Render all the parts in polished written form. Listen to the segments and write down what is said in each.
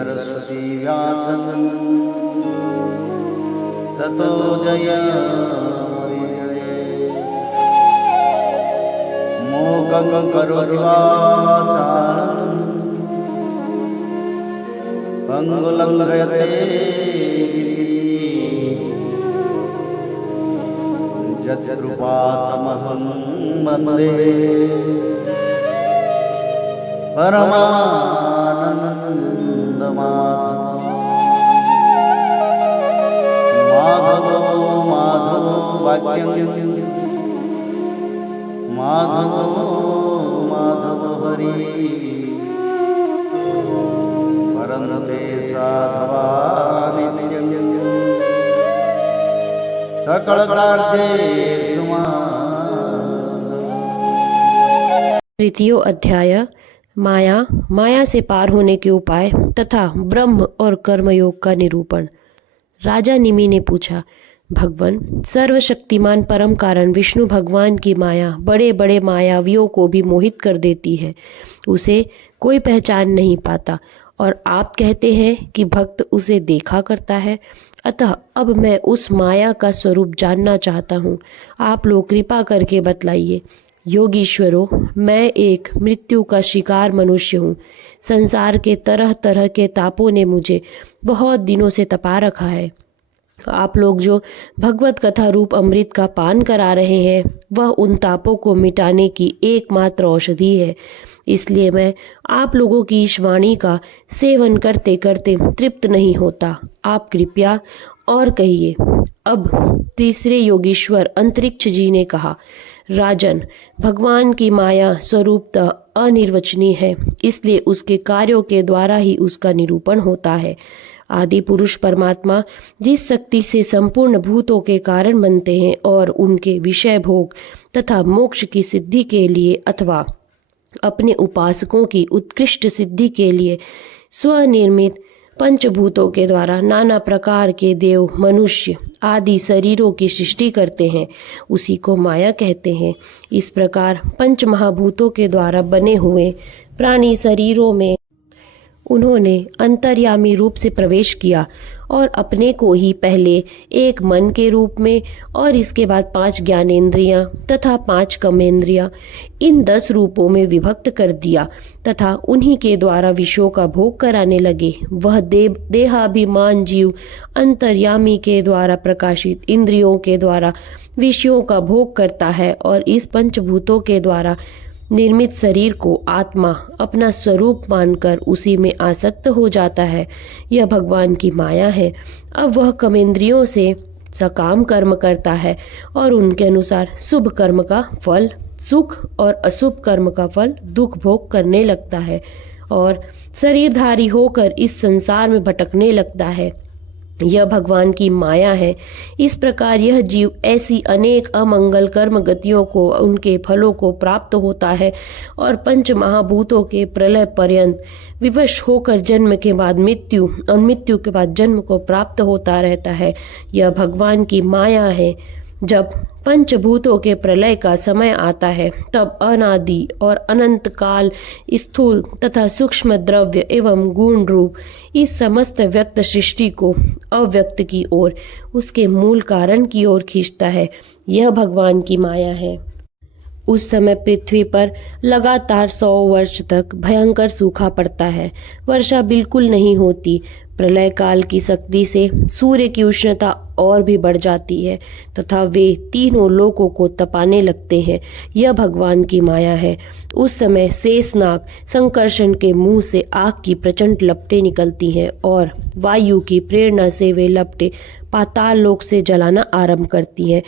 सरस्वती व्यासं ततो मूकं करोति वाचालं पंगुलंघयते यत्कृपातमहं वन्दे परमानन्दमाधवो माधवो वाक्यं माधवो माधव हरि परन्ते साधवा नित्यं सकलकार्येषु तृतीयो अध्याय माया, माया से पार होने के उपाय तथा ब्रह्म और कर्मयोग का निरूपण। राजा निमि ने पूछा, भगवान, सर्वशक्तिमान परम कारण विष्णु भगवान की माया बड़े बड़े मायावियों को भी मोहित कर देती है, उसे कोई पहचान नहीं पाता, और आप कहते हैं कि भक्त उसे देखा करता है। अतः अब मैं उस माया का स्वरूप जानना चाहता हूँ, आप लोग कृपा करके बतलाइए। योगीश्वरों, मैं एक मृत्यु का शिकार मनुष्य हूँ। संसार के तरह तरह के तापों ने मुझे बहुत दिनों से तपा रखा है। आप लोग जो भगवत कथा रूप अमृत का पान करा रहे हैं, वह उन तापों को मिटाने की एकमात्र औषधि है। इसलिए मैं आप लोगों की इस वाणी का सेवन करते करते तृप्त नहीं होता। आप कृपया और कहिए। अब तीसरे योगीश्वर अंतरिक्ष जी ने कहा, राजन, भगवान की माया स्वरूपतः अनिर्वचनीय है, इसलिए उसके कार्यों के द्वारा ही उसका निरूपण होता है। आदि पुरुष परमात्मा जिस शक्ति से संपूर्ण भूतों के कारण बनते हैं और उनके विषय भोग तथा मोक्ष की सिद्धि के लिए अथवा अपने उपासकों की उत्कृष्ट सिद्धि के लिए स्वनिर्मित पंचभूतों के द्वारा नाना प्रकार के देव, मनुष्य आदि शरीरों की सृष्टि करते हैं, उसी को माया कहते हैं। इस प्रकार पंच महाभूतों के द्वारा बने हुए प्राणी शरीरों में उन्होंने अंतर्यामी रूप से प्रवेश किया और अपने को ही पहले एक मन के रूप में और इसके बाद 5 ज्ञानेंद्रियां तथा 5 कर्मेंद्रियां, इन 10 रूपों में विभक्त कर दिया तथा उन्हीं के द्वारा विषयों का भोग कराने लगे। वह देहाभिमान जीव अंतर्यामी के द्वारा प्रकाशित इंद्रियों के द्वारा विषयों का भोग करता है और इस पंचभूतों के द्वारा निर्मित शरीर को आत्मा अपना स्वरूप मानकर उसी में आसक्त हो जाता है। यह भगवान की माया है। अब वह कर्मेंद्रियों से सकाम कर्म करता है और उनके अनुसार शुभ कर्म का फल सुख और अशुभ कर्म का फल दुख भोग करने लगता है और शरीरधारी होकर इस संसार में भटकने लगता है। यह भगवान की माया है। इस प्रकार यह जीव ऐसी अनेक अमंगल कर्म गतियों को उनके फलों को प्राप्त होता है और पंच महाभूतों के प्रलय पर्यंत विवश होकर जन्म के बाद मृत्यु और मृत्यु के बाद जन्म को प्राप्त होता रहता है। यह भगवान की माया है। जब पंचभूतों के प्रलय का समय आता है, तब अनादि और अनंत काल स्थूल तथा सूक्ष्म द्रव्य एवं गुण रूप इस समस्त व्यक्त सृष्टि को अव्यक्त की ओर, उसके मूल कारण की ओर खींचता है। यह भगवान की माया है। उस समय पृथ्वी पर लगातार 100 वर्ष तक भयंकर सूखा पड़ता है। वर्षा बिल्कुल नहीं होती। प्रलय काल की शक्ति से सूर्य की उष्णता और भी बढ़ जाती है तथा वे तीनों लोकों को तपाने लगते हैं। यह भगवान की माया है। उस समय शेषनाग संकर्षण के मुंह से आग की प्रचंड लपटें निकलती हैं और वायु की प्रेरणा से वे लपटें पाताल लोक से जलाना आरंभ करती हैं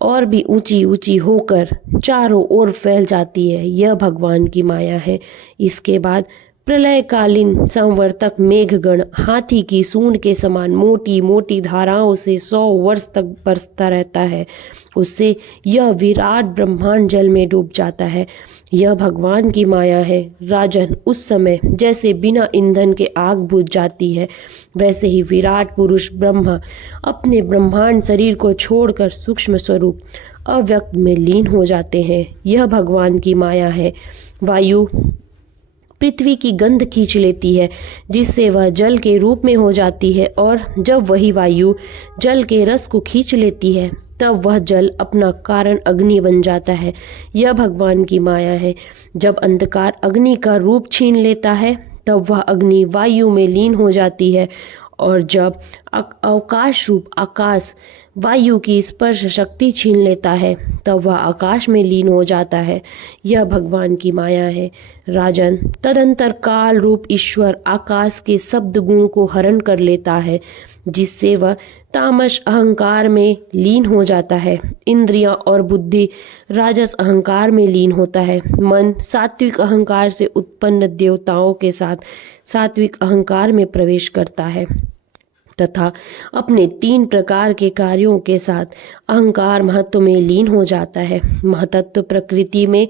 और भी ऊंची ऊंची होकर चारों ओर फैल जाती है। यह भगवान की माया है। इसके बाद प्रलयकालीन संवर्तक मेघगण हाथी की सूंड के समान मोटी मोटी धाराओं से 100 वर्ष तक बरसता रहता है। उससे यह विराट ब्रह्मांड जल में डूब जाता है। यह भगवान की माया है। राजन, उस समय जैसे बिना ईंधन के आग बुझ जाती है, वैसे ही विराट पुरुष ब्रह्मा अपने ब्रह्मांड शरीर को छोड़कर सूक्ष्म स्वरूप अव्यक्त में लीन हो जाते हैं। यह भगवान की माया है। वायु पृथ्वी की गंध खींच लेती है, जिससे वह जल के रूप में हो जाती है, और जब वही वायु जल के रस को खींच लेती है तब वह जल अपना कारण अग्नि बन जाता है। यह भगवान की माया है। जब अंधकार अग्नि का रूप छीन लेता है तब वह अग्नि वायु में लीन हो जाती है, और जब अवकाश रूप आकाश वायु की स्पर्श शक्ति छीन लेता है तब वह आकाश में लीन हो जाता है। यह भगवान की माया है। राजन, तदंतर काल रूप ईश्वर आकाश के शब्द गुण को हरण कर लेता है, जिससे वह तामस अहंकार में लीन हो जाता है। इंद्रियां और बुद्धि राजस अहंकार में लीन होता है। मन सात्विक अहंकार से उत्पन्न देवताओं के साथ सात्विक अहंकार में प्रवेश करता है तथा अपने 3 प्रकार के कार्यों के साथ अहंकार महत्व में लीन हो जाता है। महतत्व प्रकृति में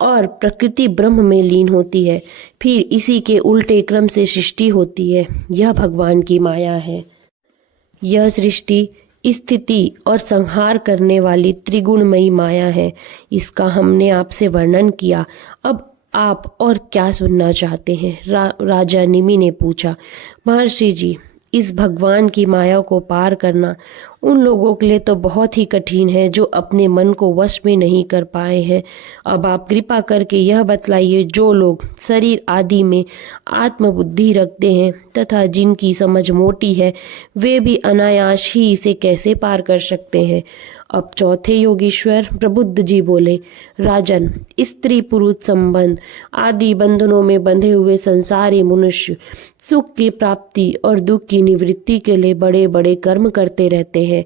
और प्रकृति ब्रह्म में लीन होती है। फिर इसी के उल्टे क्रम से सृष्टि होती है। यह भगवान की माया है। यह सृष्टि, स्थिति और संहार करने वाली त्रिगुणमयी माया है। इसका हमने आपसे वर्णन किया। अब आप और क्या सुनना चाहते हैं? राजा निमि ने पूछा। महर्षि जी, इस भगवान की माया को पार करना उन लोगों के लिए तो बहुत ही कठिन है जो अपने मन को वश में नहीं कर पाए हैं। अब आप कृपा करके यह बतलाइए, जो लोग शरीर आदि में आत्मबुद्धि रखते हैं तथा जिनकी समझ मोटी है, वे भी अनायास ही इसे कैसे पार कर सकते हैं? अब चौथे योगीश्वर प्रबुद्ध जी बोले, राजन, स्त्री पुरुष संबंध आदि बंधनों में बंधे हुए संसारी मनुष्य सुख की प्राप्ति और दुख की निवृत्ति के लिए बड़े बड़े कर्म करते रहते हैं।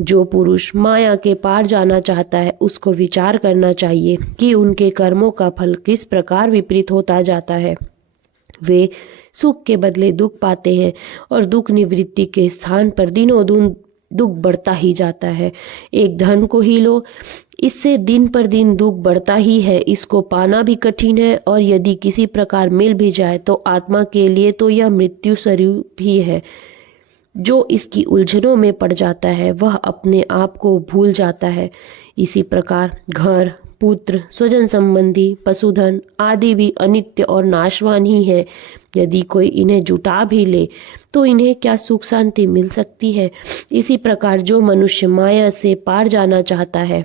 जो पुरुष माया के पार जाना चाहता है उसको विचार करना चाहिए कि उनके कर्मों का फल किस प्रकार विपरीत होता जाता है। वे सुख के बदले दुख पाते हैं और दुख निवृत्ति के स्थान पर दिनों दिन दुख बढ़ता ही जाता है। एक धन को ही लो, इससे दिन पर दिन दुख बढ़ता ही है। इसको पाना भी कठिन है, और यदि किसी प्रकार मिल भी जाए तो आत्मा के लिए तो यह मृत्यु स्वरूप ही है। जो इसकी उलझनों में पड़ जाता है वह अपने आप को भूल जाता है। इसी प्रकार घर, पुत्र, स्वजन संबंधी, पशुधन आदि भी अनित्य और नाशवान ही है। यदि कोई इन्हें जुटा भी ले तो इन्हें क्या सुख शांति मिल सकती है? इसी प्रकार जो मनुष्य माया से पार जाना चाहता है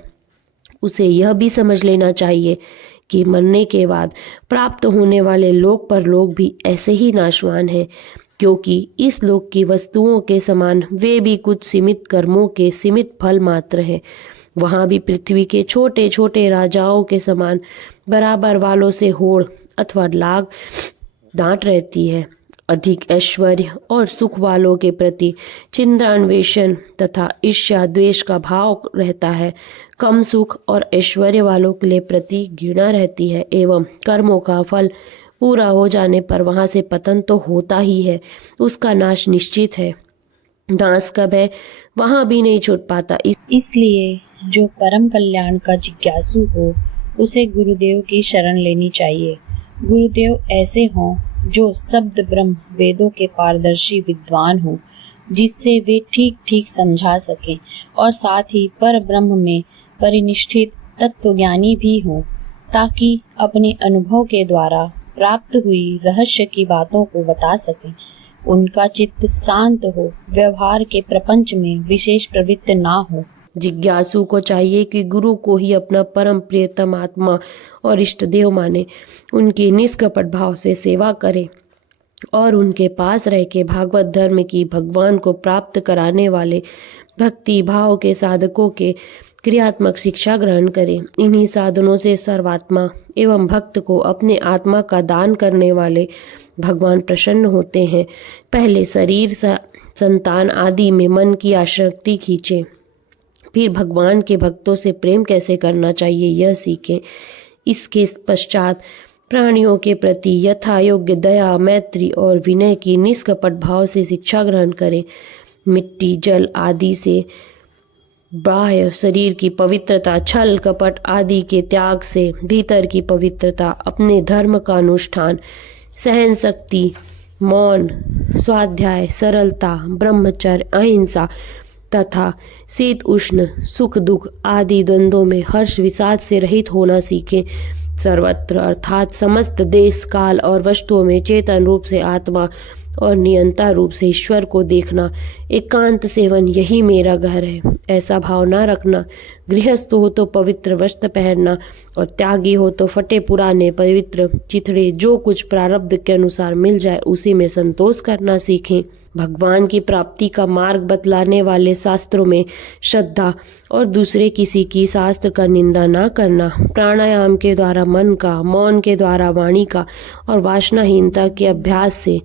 उसे यह भी समझ लेना चाहिए कि मरने के बाद प्राप्त होने वाले लोक परलोक भी ऐसे ही नाशवान है, क्योंकि इस लोक की वस्तुओं के समान वे भी कुछ सीमित कर्मों के सीमित फल मात्र हैं। वहाँ भी पृथ्वी के छोटे छोटे राजाओं के समान बराबर वालों से होड़ अथवा लाग डांट रहती है। अधिक ऐश्वर्य और सुख वालों के प्रति चिंतान्वेषण तथा ईर्ष्या द्वेष का भाव रहता है। कम सुख और ऐश्वर्य वालों के लिए प्रति घृणा रहती है, एवं कर्मों का फल पूरा हो जाने पर वहां से पतन तो होता ही है, उसका नाश निश्चित है। नाश कब है वहां भी नहीं छूट पाता। इसलिए जो परम कल्याण का जिज्ञासु हो उसे गुरुदेव की शरण लेनी चाहिए। गुरुदेव ऐसे हों जो शब्द ब्रह्म वेदों के पारदर्शी विद्वान हो, जिससे वे ठीक ठीक समझा सकें, और साथ ही पर ब्रह्म में परिनिष्ठित तत्वज्ञानी भी हों, ताकि अपने अनुभव के द्वारा प्राप्त हुई रहस्य की बातों को बता सकें। उनका चित्त शांत हो, व्यवहार के प्रपंच में विशेष प्रवृत्त ना हो। जिज्ञासु को चाहिए कि गुरु को ही अपना परम प्रियतम आत्मा और इष्ट देव माने, उनकी निष्कपट भाव से सेवा करे और उनके पास रह के भागवत धर्म की भगवान को प्राप्त कराने वाले भक्ति भाव के साधकों के क्रियात्मक शिक्षा ग्रहण करे। इन्हीं साधनों से सर्वात्मा एवं भक्त को अपने आत्मा का दान करने वाले भगवान प्रसन्न होते हैं। पहले शरीर संतान आदि में मन की आसक्ति खींचे, फिर भगवान के भक्तों से प्रेम कैसे करना चाहिए यह सीखें। इसके पश्चात प्राणियों के प्रति यथा योग्य दया, मैत्री और विनय की निष्कपट भाव से शिक्षा ग्रहण करें। मिट्टी, जल आदि से बाह्य शरीर की पवित्रता, छल कपट आदि के त्याग से भीतर की पवित्रता, अपने धर्म का अनुष्ठान, सहन शक्ति, मौन, स्वाध्याय, सरलता, ब्रह्मचर्य, अहिंसा तथा शीत उष्ण, सुख दुख आदि द्वंद्वों में हर्ष विषाद से रहित होना सीखें। सर्वत्र अर्थात समस्त देश काल और वस्तुओं में चेतन रूप से आत्मा और नियंता रूप से ईश्वर को देखना, एकांत सेवन यही मेरा घर है, ऐसा भाव न रखना। गृहस्थ हो तो पवित्र वस्त्र पहनना और त्यागी हो तो फटे पुराने पवित्र चिथड़े जो कुछ प्रारब्ध के अनुसार मिल जाए उसी में संतोष करना सीखें। भगवान की प्राप्ति का मार्ग बतलाने वाले शास्त्रों में श्रद्धा और दूसरे किसी की शास्त्र का निंदा ना करना, प्राणायाम के द्वारा मन का, मौन के द्वारा वाणी का और वासनाहीनता के अभ्यास से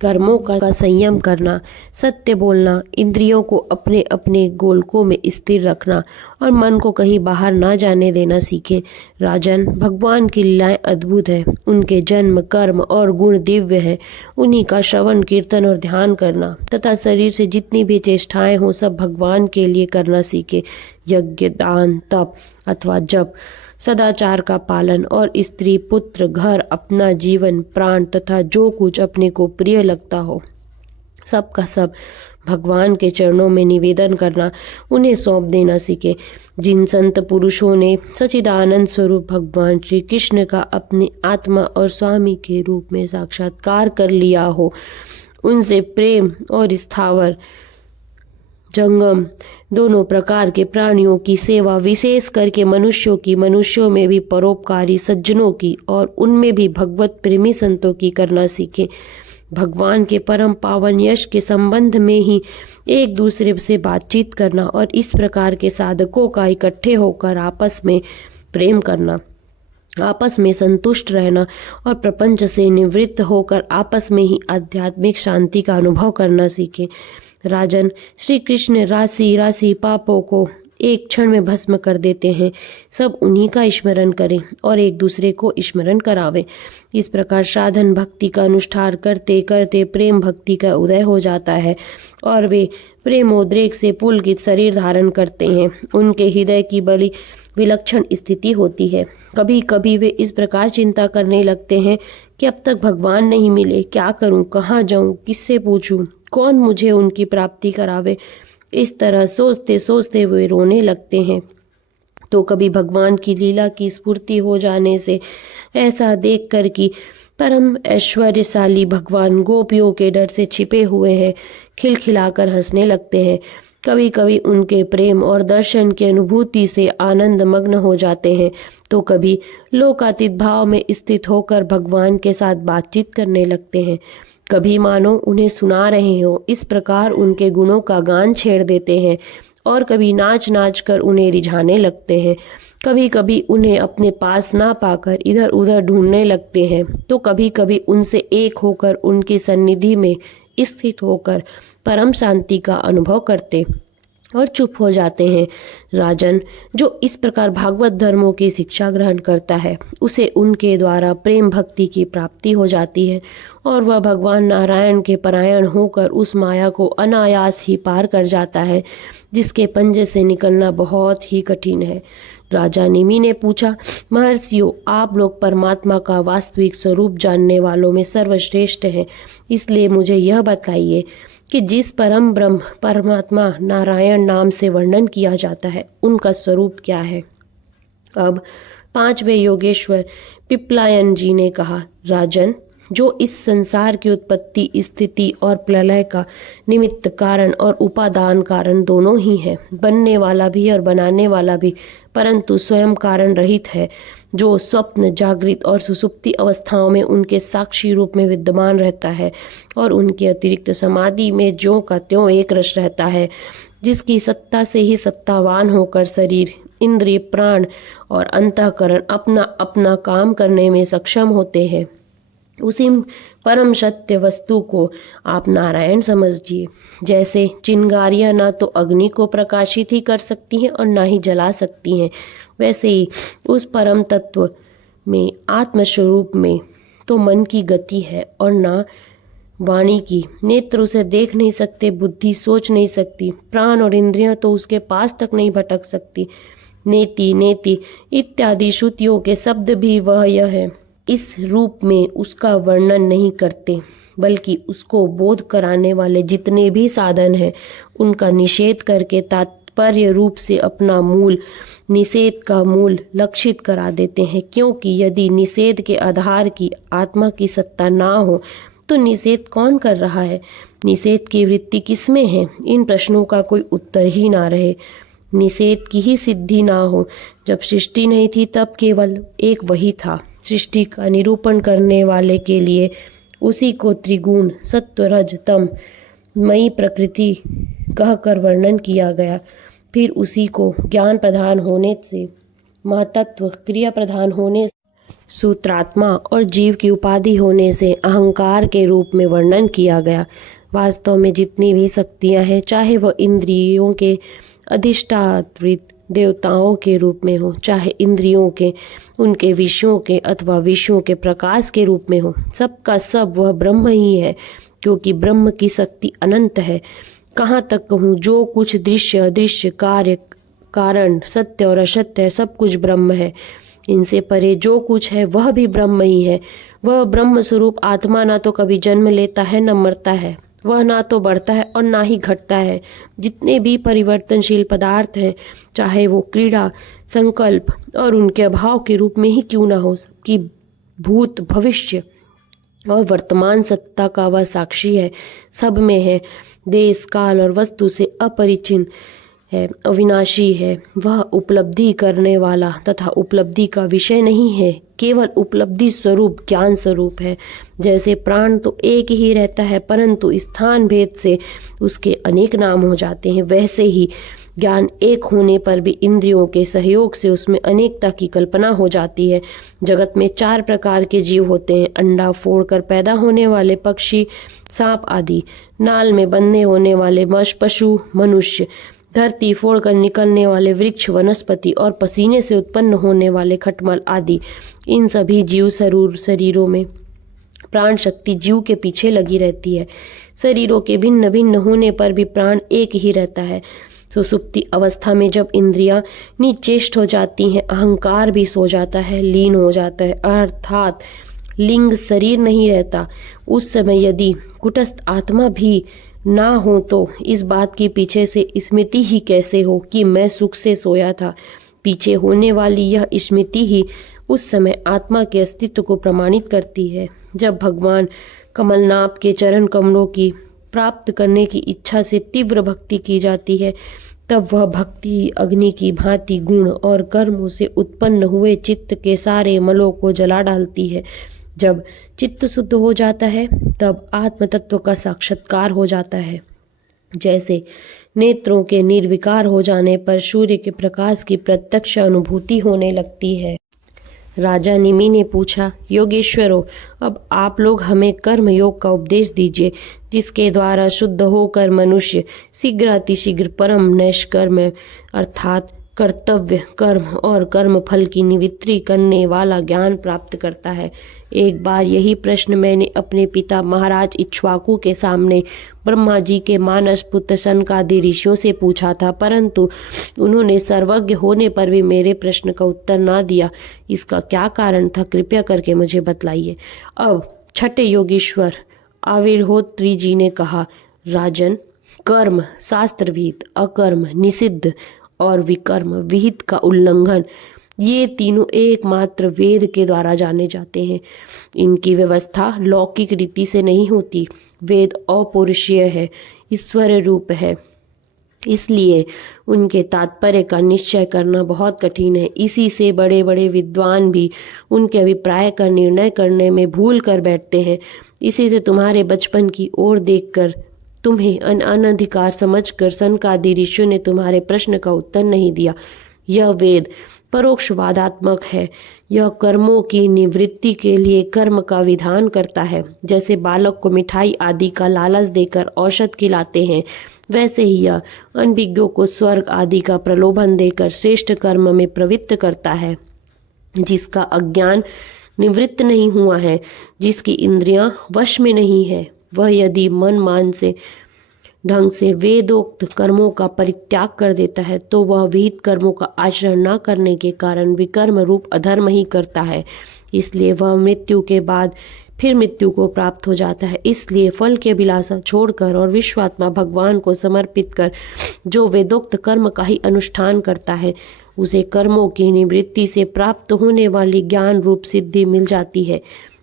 कर्मों का संयम करना, सत्य बोलना, इंद्रियों को अपने अपने गोलकों में स्थिर रखना और मन को कहीं बाहर ना जाने देना सीखे। राजन, भगवान की लीलाएं अद्भुत है, उनके जन्म, कर्म और गुण दिव्य है। उन्हीं का श्रवण, कीर्तन और ध्यान करना तथा शरीर से जितनी भी चेष्टाएं हो सब भगवान के लिए करना सीखे। यज्ञ, दान, तप अथवा जप, सदाचार का पालन और स्त्री, पुत्र, घर, अपना जीवन, प्राण तथा जो कुछ अपने को प्रिय लगता हो सब का सब भगवान के चरणों में निवेदन करना, उन्हें सौंप देना सीखे। जिन संत पुरुषों ने सच्चिदानंद स्वरूप भगवान श्री कृष्ण का अपनी आत्मा और स्वामी के रूप में साक्षात्कार कर लिया हो, उनसे प्रेम और स्थावर जंगम दोनों प्रकार के प्राणियों की सेवा, विशेष करके मनुष्यों की, मनुष्यों में भी परोपकारी सज्जनों की और उनमें भी भगवत प्रेमी संतों की करना सीखे। भगवान के परम पावन यश के संबंध में ही एक दूसरे से बातचीत करना और इस प्रकार के साधकों का इकट्ठे होकर आपस में प्रेम करना, आपस में संतुष्ट रहना और प्रपंच से निवृत्त होकर आपस में ही आध्यात्मिक शांति का अनुभव करना सीखे। राजन, श्री कृष्ण राशि राशि पापों को एक क्षण में भस्म कर देते हैं। सब उन्हीं का स्मरण करें और एक दूसरे को स्मरण करावें। इस प्रकार साधन भक्ति का अनुष्ठान करते करते प्रेम भक्ति का उदय हो जाता है और वे प्रेमोद्रेक से पुलकित शरीर धारण करते हैं। उनके हृदय की बड़ी विलक्षण स्थिति होती है। कभी कभी वे इस प्रकार चिंता करने लगते हैं कि अब तक भगवान नहीं मिले, क्या करूं, कहाँ जाऊं, किससे पूछूं, कौन मुझे उनकी प्राप्ति करावे। इस तरह सोचते सोचते वे रोने लगते हैं। तो कभी भगवान की लीला की स्फूर्ति हो जाने से ऐसा देखकर कि परम ऐश्वर्यशाली भगवान गोपियों के डर से छिपे हुए हैं, खिलखिलाकर हंसने लगते हैं। कभी कभी उनके प्रेम और दर्शन की अनुभूति से आनंद मग्न हो जाते हैं, तो कभी लोकातीत भाव में स्थित होकर भगवान के साथ बातचीत करने लगते हैं। कभी मानो उन्हें सुना रहे हो, इस प्रकार उनके गुणों का गान छेड़ देते हैं और कभी नाच नाच कर उन्हें रिझाने लगते हैं। कभी कभी उन्हें अपने पास ना पाकर इधर उधर ढूंढने लगते हैं, तो कभी कभी उनसे एक होकर उनकी सन्निधि में स्थित होकर परम शांति का अनुभव करते और चुप हो जाते हैं। राजन, जो इस प्रकार भागवत धर्मों की शिक्षा ग्रहण करता है उसे उनके द्वारा प्रेम भक्ति की प्राप्ति हो जाती है और वह भगवान नारायण के परायण होकर उस माया को अनायास ही पार कर जाता है जिसके पंजे से निकलना बहुत ही कठिन है। राजा निमि ने पूछा, महर्षियों, आप लोग परमात्मा का वास्तविक स्वरूप जानने वालों में सर्वश्रेष्ठ हैं, इसलिए मुझे यह बताइए कि जिस परम ब्रह्म परमात्मा नारायण नाम से वर्णन किया जाता है उनका स्वरूप क्या है। अब 5वें योगेश्वर पिपलायन जी ने कहा, राजन, जो इस संसार की उत्पत्ति, स्थिति और प्रलय का निमित्त कारण और उपादान कारण दोनों ही है, बनने वाला भी और बनाने वाला भी, परंतु स्वयं कारण रहित है, जो स्वप्न, जागृत और सुसुप्ति अवस्थाओं में उनके साक्षी रूप में विद्यमान रहता है और उनके अतिरिक्त समाधि में ज्यों का त्यों एक रस रहता है, जिसकी सत्ता से ही सत्तावान होकर शरीर, इंद्रिय, प्राण और अंतःकरण अपना अपना काम करने में सक्षम होते हैं। उसी परम सत्य वस्तु को आप नारायण समझिए। जैसे चिंगारियां ना तो अग्नि को प्रकाशित ही कर सकती हैं और ना ही जला सकती हैं, वैसे ही उस परम तत्व में, आत्मस्वरूप में तो मन की गति है और ना वाणी की। नेत्र उसे देख नहीं सकते, बुद्धि सोच नहीं सकती, प्राण और इंद्रियां तो उसके पास तक नहीं भटक सकती। नेति नेति इत्यादि श्रुतियों के शब्द भी वह यह है इस रूप में उसका वर्णन नहीं करते, बल्कि उसको बोध कराने वाले जितने भी साधन हैं उनका निषेध करके तात्पर्य रूप से अपना मूल निषेध का मूल लक्षित करा देते हैं, क्योंकि यदि निषेध के आधार की आत्मा की सत्ता ना हो तो निषेध कौन कर रहा है, निषेध की वृत्ति किसमें है, इन प्रश्नों का कोई उत्तर ही ना रहे। निषेध की ही सिद्धि ना हो। जब सृष्टि नहीं थी तब केवल एक वही था। सृष्टि का निरूपण करने वाले के लिए उसी को त्रिगुण सत्व रज तम मई प्रकृति कहकर वर्णन किया गया। फिर उसी को ज्ञान प्रधान होने से, महतत्व क्रिया प्रधान होने से, सूत्रात्मा और जीव की उपाधि होने से अहंकार के रूप में वर्णन किया गया। वास्तव में जितनी भी शक्तियां हैं, चाहे वह इंद्रियों के अधिष्ठात्रित देवताओं के रूप में हो, चाहे इंद्रियों के उनके विषयों के अथवा विषयों के प्रकाश के रूप में हो, सबका सब वह ब्रह्म ही है, क्योंकि ब्रह्म की शक्ति अनंत है। कहाँ तक कहूँ, जो कुछ दृश्य अदृश्य कार्य कारण सत्य और असत्य है, सब कुछ ब्रह्म है। इनसे परे जो कुछ है वह भी ब्रह्म ही है। वह ब्रह्म स्वरूप आत्मा ना तो कभी जन्म लेता है न मरता है, वह ना तो बढ़ता है और ना ही घटता है। जितने भी परिवर्तनशील पदार्थ हैं, चाहे वो क्रीड़ा संकल्प और उनके अभाव के रूप में ही क्यों ना हो, सबकी भूत भविष्य और वर्तमान सत्ता का वह साक्षी है, सब में है, देश काल और वस्तु से अपरिचिन्न है, अविनाशी है। वह उपलब्धि करने वाला तथा उपलब्धि का विषय नहीं है, केवल उपलब्धि स्वरूप ज्ञान स्वरूप है। जैसे प्राण तो एक ही रहता है, परंतु स्थान भेद से उसके अनेक नाम हो जाते हैं, वैसे ही ज्ञान एक होने पर भी इंद्रियों के सहयोग से उसमें अनेकता की कल्पना हो जाती है। जगत में 4 प्रकार के जीव होते हैं: अंडा फोड़कर पैदा होने वाले पक्षी, सांप आदि; नाल में बंधे होने वाले पशु मनुष्य; धरती फोड़कर निकलने वाले वृक्ष वनस्पति; और पसीने से उत्पन्न होने वाले खटमल आदि। इन सभी जीव शरीरों में प्राण शक्ति जीव के पीछे लगी रहती है। शरीरों के भिन्न भिन्न होने पर भी प्राण एक ही रहता है। सुसुप्ति अवस्था में जब इंद्रियां निश्चेष्ट हो जाती हैं, अहंकार भी सो जाता है, लीन हो जाता है, अर्थात लिंग शरीर नहीं रहता। उस समय यदि कुटस्थ आत्मा भी ना हो तो इस बात की पीछे से स्मृति ही कैसे हो कि मैं सुख से सोया था। पीछे होने वाली यह स्मृति ही उस समय आत्मा के अस्तित्व को प्रमाणित करती है। जब भगवान कमलनाथ के चरण कमलों की प्राप्त करने की इच्छा से तीव्र भक्ति की जाती है, तब वह भक्ति अग्नि की भांति गुण और कर्मों से उत्पन्न हुए चित्त के सारे मलों को जला डालती है। जब चित्त शुद्ध हो जाता है तब आत्म तत्व का साक्षात्कार हो जाता है। जैसे नेत्रों के निर्विकार हो जाने पर सूर्य के प्रकाश की प्रत्यक्ष अनुभूति होने लगती है। राजा निमि ने पूछा, योगेश्वरों, अब आप लोग हमें कर्म योग का उपदेश दीजिए, जिसके द्वारा शुद्ध होकर मनुष्य शीघ्र अतिशीघ्र परम नैष्कर्म अर्थात कर्तव्य कर्म और कर्म फल की निवृत्ति करने वाला ज्ञान प्राप्त करता है। एक बार यही प्रश्न मैंने अपने पिता महाराज इक्ष्वाकु के सामने ब्रह्मा जी के मानस पुत्र सनकादि ऋषियों से पूछा था, परंतु उन्होंने सर्वज्ञ होने पर भी मेरे प्रश्न का उत्तर ना दिया। इसका क्या कारण था, कृपया करके मुझे बतलाइए। अब छठे योगीश्वर आविर्होत्री जी ने कहा, राजन, कर्म शास्त्रविहित, अकर्म निषिद्ध और विकर्म विहित का उल्लंघन, ये तीनों एकमात्र वेद के द्वारा जाने जाते हैं। इनकी व्यवस्था लौकिक रीति से नहीं होती। वेद अपौरुषीय है, ईश्वर रूप है, इसलिए उनके तात्पर्य का निश्चय करना बहुत कठिन है। इसी से बड़े बड़े विद्वान भी उनके अभिप्राय का निर्णय करने में भूल कर बैठते हैं। इसी से तुम्हारे बचपन की ओर देखकर तुम्हें अनधिकार समझकर सनकादि ऋषियों ने तुम्हारे प्रश्न का उत्तर नहीं दिया। यह वेद परोक्षवादात्मक है। यह कर्मों की निवृत्ति के लिए कर्म का विधान करता है। जैसे बालक को मिठाई आदि का लालच देकर औषध खिलाते हैं, वैसे ही यह अनभिज्ञों को स्वर्ग आदि का प्रलोभन देकर श्रेष्ठ कर्म में प्रवृत्त करता है। जिसका अज्ञान निवृत्त नहीं हुआ है, जिसकी इंद्रियां वश में नहीं है, वह यदि मन मान से ढंग से वेदोक्त कर्मों का परित्याग कर देता है तो वह विहित कर्मों का आचरण न करने के कारण विकर्म रूप अधर्म ही करता है। इसलिए वह मृत्यु के बाद फिर मृत्यु को प्राप्त हो जाता है। इसलिए फल की अभिलाषा छोड़कर और विश्वात्मा भगवान को समर्पित कर जो वेदोक्त कर्म का ही अनुष्ठान करता है, उसे कर्मों की निवृत्ति से प्राप्त होने वाली ज्ञान रूप सिद्धि मिल जाती है।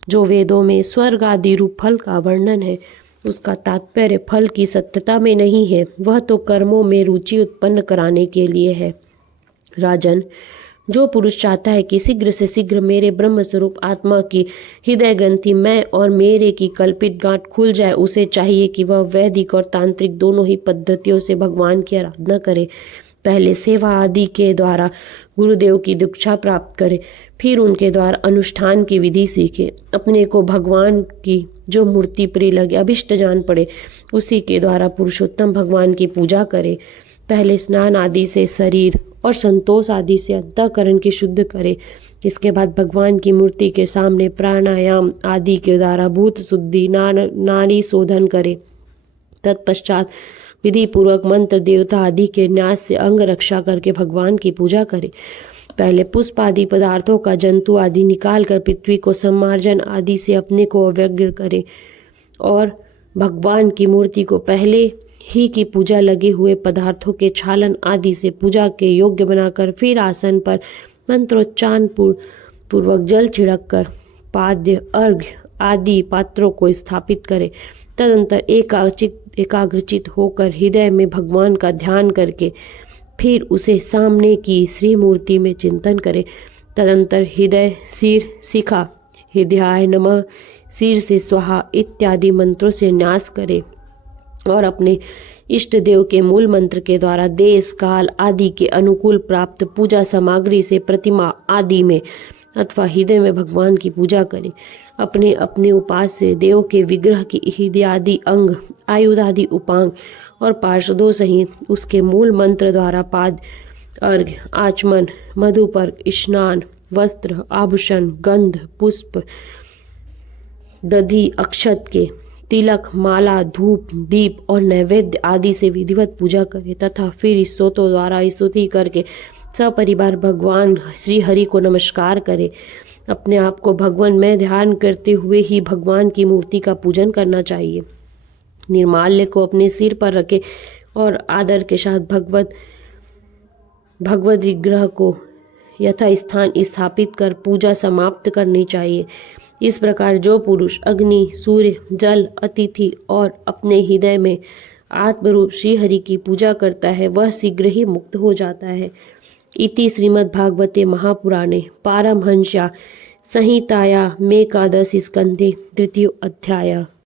जो वेदों में स्वर्ग आदि रूप फल का वर्णन है, उसका तात्पर्य फल की सत्यता में नहीं है, वह तो कर्मों में रुचि उत्पन्न कराने के लिए है। राजन, जो पुरुष चाहता है कि शीघ्र से शीघ्र मेरे ब्रह्म स्वरूप आत्मा की हृदय ग्रंथि मैं और मेरे की कल्पित गांठ खुल जाए, उसे चाहिए कि वह वैदिक और तांत्रिक दोनों ही पद्धतियों से भगवान की आराधना करे। पहले सेवा आदि के द्वारा गुरुदेव की दीक्षा प्राप्त करे, फिर उनके द्वारा अनुष्ठान की विधि सीखे। अपने को भगवान की जो मूर्ति प्रिय लगे, अभिष्ट जान पड़े, उसी के द्वारा पुरुषोत्तम भगवान की पूजा करे। पहले स्नान आदि से शरीर और संतोष आदि से अंतःकरण की शुद्ध करे। इसके बाद भगवान की मूर्ति के सामने प्राणायाम आदि के द्वारा भूत शुद्धि नारी शोधन करे। तत्पश्चात विधि पूर्वक मंत्र देवता आदि के न्यास से अंग रक्षा करके भगवान की पूजा करे। पहले पुष्प आदि पदार्थों का जंतु आदि निकाल कर पृथ्वी को सम्मार्जन आदि से अपने को अव्यग्र करे और भगवान की मूर्ति को पहले ही की पूजा लगे हुए पदार्थों के छालन आदि से पूजा के योग्य बनाकर फिर आसन पर मंत्रोच्चारण पूर्वक जल छिड़क कर पाद्य अर्घ्य आदि पात्रों को स्थापित करे। तदंतर एकाग्रचित होकर हृदय में भगवान का ध्यान करके फिर उसे सामने की श्री मूर्ति में चिंतन करे। तदंतर हृदय सिर शिखा हृदयाय नमः सिर से स्वाहा इत्यादि मंत्रों से न्यास करे और अपने इष्ट देव के मूल मंत्र के द्वारा देश काल आदि के अनुकूल प्राप्त पूजा सामग्री से प्रतिमा आदि में अथवा हृदय में भगवान की पूजा करें। अपने अपने उपास्य देव के विग्रह की हृदय आदि अंग आयुध आदि उपांग और पार्षदों सहित उसके मूल मंत्र द्वारा पाद अर्घ्य आचमन मधुपर्क स्नान वस्त्र आभूषण गंध पुष्प दधि अक्षत के तिलक माला धूप दीप और नैवेद्य आदि से विधिवत पूजा करे तथा फिर स्तोत्रों द्वारा स्तुति करके सपरिवार भगवान श्री हरि को नमस्कार करे। अपने आप को भगवान में ध्यान करते हुए ही भगवान की मूर्ति का पूजन करना चाहिए। निर्माल्य को अपने सिर पर रखे और आदर के साथ भगवद विग्रह को यथा स्थान स्थापित कर पूजा समाप्त करनी चाहिए। इस प्रकार जो पुरुष अग्नि सूर्य जल अतिथि और अपने हृदय में आत्मरूप श्री हरि की पूजा करता है, वह शीघ्र ही मुक्त हो जाता है। इति श्रीमद्भागवते महापुराणे पारमहंस्या संहिताया मेकादश स्कंधे 3 अध्याय।